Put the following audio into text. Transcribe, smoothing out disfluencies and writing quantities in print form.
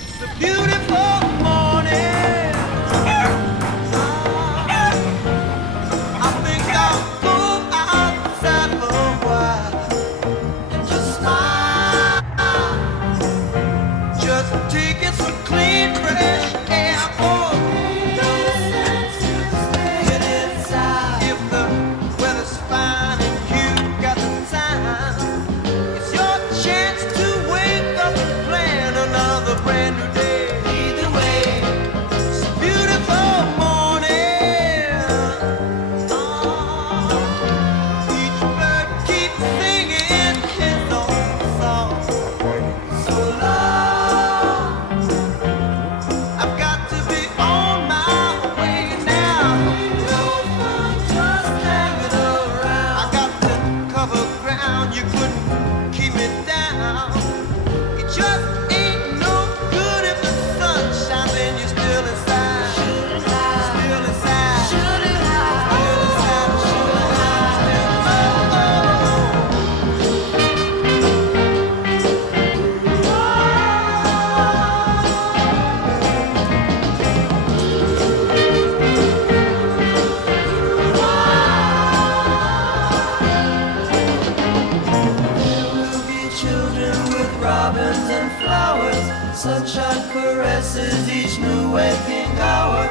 It's a beautiful morning. I think I'll go outside for a while and just smile. Just taking some clean, fresh air. Oh, no sense to stay inside. If the weather's fine and you got the time, it's your chance to wake up and plan another brand new day. Either way, it's a beautiful morning. Each bird keeps singing his own song. So long, I've got to be on my way now. No fun just hanging around. I got to cover ground, you couldn't keep me down. It just ain't no good if the sun shines and you're still inside. Still inside. Still inside. Still inside. There will be children with robins and flowers. Sunshine caresses each new waking hour.